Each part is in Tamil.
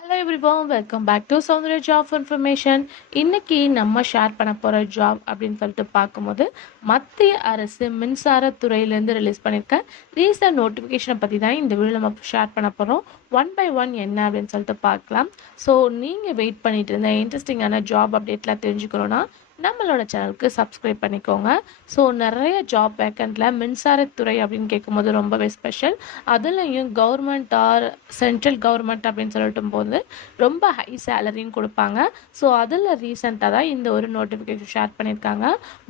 Hello everyone, welcome back to Soundarya job information. இன்னைக்கு நம்ம ஷேர் பண்ண போகிற ஜாப் அப்படின்னு சொல்லிட்டு பார்க்கும்போது மத்திய அரசு மின்சாரத்துறையிலேருந்து ரிலீஸ் பண்ணியிருக்க ரீசன்ட் நோட்டிஃபிகேஷனை பற்றி தான் இந்த வீடியோ நம்ம ஷேர் பண்ண போகிறோம். ஒன் பை ஒன் என்ன அப்படின்னு சொல்லிட்டு பார்க்கலாம். ஸோ நீங்கள் வெயிட் பண்ணிட்டு இருந்த இன்ட்ரெஸ்டிங்கான ஜாப் அப்டேட்லாம் தெரிஞ்சுக்கணுன்னா நம்மளோட சேனலுக்கு சப்ஸ்கிரைப் பண்ணிக்கோங்க. ஸோ நிறைய ஜாப் வேக்கண்ட்டில் மின்சாரத்துறை அப்படின்னு கேட்கும்போது ரொம்பவே ஸ்பெஷல். அதுலேயும் கவர்மெண்ட் ஆர் சென்ட்ரல் கவர்மெண்ட் அப்படின்னு சொல்லிட்டு போது ரொம்ப ஹை சேலரின்னு கொடுப்பாங்க. ஸோ அதில் ரீசெண்டாக தான் இந்த ஒரு நோட்டிஃபிகேஷன் ஷேர் பண்ணியிருக்காங்க.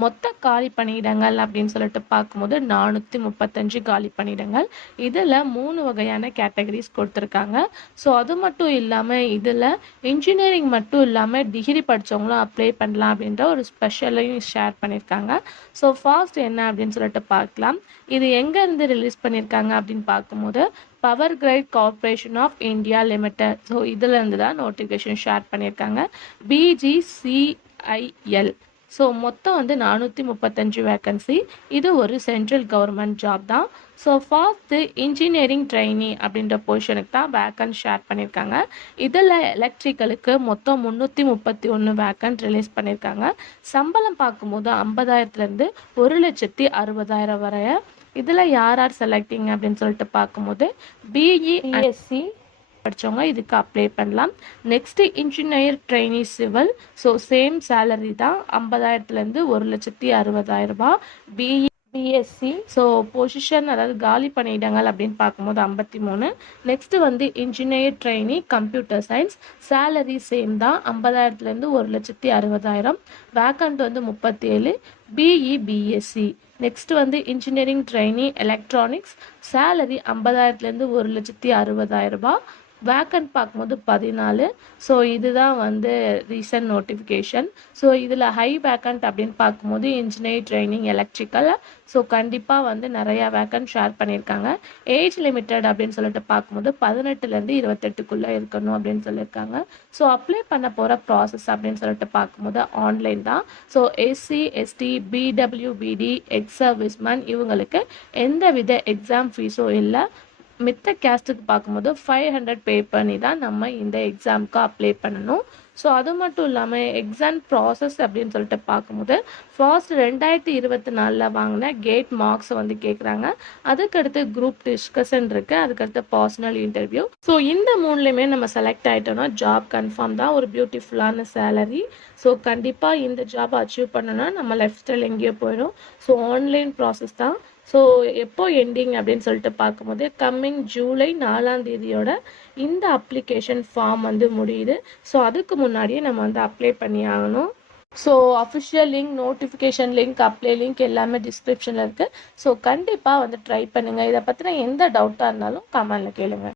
மொத்த காலி பணியிடங்கள் அப்படின்னு சொல்லிட்டு பார்க்கும்போது 435 காலி பணியிடங்கள். இதில் 3 வகையான கேட்டகரிஸ் கொடுத்துருக்காங்க. ஸோ அது மட்டும் இல்லாமல் இதில் இன்ஜினியரிங் மட்டும் இல்லாமல் டிகிரி படித்தவங்களும் அப்ளை பண்ணலாம் அப்படின்ற ஒரு ஸ்பெஷலையும் ஷேர் பண்ணியிருக்காங்க. ஸோ ஃபாஸ்ட் என்ன அப்படின்னு சொல்லிட்டு பார்க்கலாம். இது எங்கேருந்து ரிலீஸ் பண்ணியிருக்காங்க அப்படின்னு பார்க்கும்போது power grid corporation of India limited. So இதுலேருந்து தான் நோட்டிஃபிகேஷன் ஷேர் பண்ணியிருக்காங்க. BGCIL. ஸோ மொத்தம் 435 வேக்கன்சி. இது ஒரு சென்ட்ரல் கவர்மெண்ட் ஜாப் தான். ஸோ ஃபாஸ்ட்டு இன்ஜினியரிங் ட்ரைனி அப்படின்ற பொசிஷனுக்கு தான் வேக்கன்ட் ஷேர் பண்ணியிருக்காங்க. இதில் எலக்ட்ரிக்கலுக்கு மொத்தம் 331 வேக்கன்ட் ரிலீஸ் பண்ணியிருக்காங்க. சம்பளம் பார்க்கும்போது 50,000லேருந்து 1,60,000 வரை. இதில் யார் செலக்டிங் அப்படின்னு சொல்லிட்டு பார்க்கும்போது BESC படித்தவங்க இதுக்கு அப்ளை பண்ணலாம். Next engineer trainee civil. So same salary தான், 50,000லேருந்து 1,60,000 BSc. ஸோ பொசிஷன் அதாவது காலி பணியிடங்கள் அப்படின்னு பார்க்கும்போது 53. Next engineer trainee computer science. Salary same தான், 50,000லேருந்து 1,60,000. Vacant 37. BEBSc. Next engineering trainee electronics. Salary 50,000லேருந்து 1,60,000. வேக்கண்ட் பார்க்கும்போது 14. ஸோ இதுதான் ரீசன்ட் நோட்டிஃபிகேஷன். ஸோ இதில் ஹை வேக்கண்ட் அப்படின்னு பார்க்கும்போது இன்ஜினியரிங் ட்ரைனிங் எலக்ட்ரிக்கல். ஸோ கண்டிப்பாக நிறையா வேக்கண்ட் ஷேர் பண்ணியிருக்காங்க. ஏஜ் லிமிட்டட் அப்படின்னு சொல்லிட்டு பார்க்கும்போது 18லேருந்து 28க்குள்ளே இருக்கணும் அப்படின்னு சொல்லியிருக்காங்க. ஸோ அப்ளை பண்ண போகிற ப்ராசஸ் அப்படின்னு சொல்லிட்டு பார்க்கும்போது ஆன்லைன் தான். So SC ST BWBD X serviceman இவங்களுக்கு எந்த வித எக்ஸாம் ஃபீஸும் இல்லை. மித்த கேஸ்ட்டுக்கு பார்க்கும்போது 500 பே பண்ணி தான் நம்ம இந்த எக்ஸாமுக்கு அப்ளை பண்ணணும். ஸோ அது மட்டும் இல்லாமல் எக்ஸாம் ப்ராசஸ் அப்படின்னு சொல்லிட்டு பார்க்கும்போது ஃபர்ஸ்ட் 2024 வாங்கின கேட் மார்க்ஸை கேட்குறாங்க. அதுக்கடுத்து குரூப் டிஸ்கஷன் இருக்குது. அதுக்கடுத்து பர்சனல் இன்டர்வியூ. ஸோ இந்த 3லையுமே நம்ம செலக்ட் ஆகிட்டோம்னா ஜாப் கன்ஃபார்ம் தான். ஒரு பியூட்டிஃபுல்லான சேலரி. ஸோ கண்டிப்பாக இந்த ஜாப் அச்சீவ் பண்ணணும்னா நம்ம லைஃப் ஸ்டைல் எங்கேயோ போயிடும். ஸோ ஆன்லைன் ப்ராசஸ் தான். ஸோ எப்போ எண்டிங் அப்படின்னு சொல்லிட்டு பார்க்கும்போது கம்மிங் ஜூலை 4ஆம் தேதியோட இந்த அப்ளிகேஷன் ஃபார்ம் முடியுது. ஸோ அதுக்கு முன்னாடியே நம்ம அப்ளை பண்ணி ஆகணும். So official link, notification link, apply link எல்லாமே டிஸ்கிரிப்ஷனில் இருக்குது. ஸோ கண்டிப்பாக ட்ரை பண்ணுங்கள். இதை பற்றின எந்த டவுட்டாக இருந்தாலும் கமெண்டில் கேளுங்க.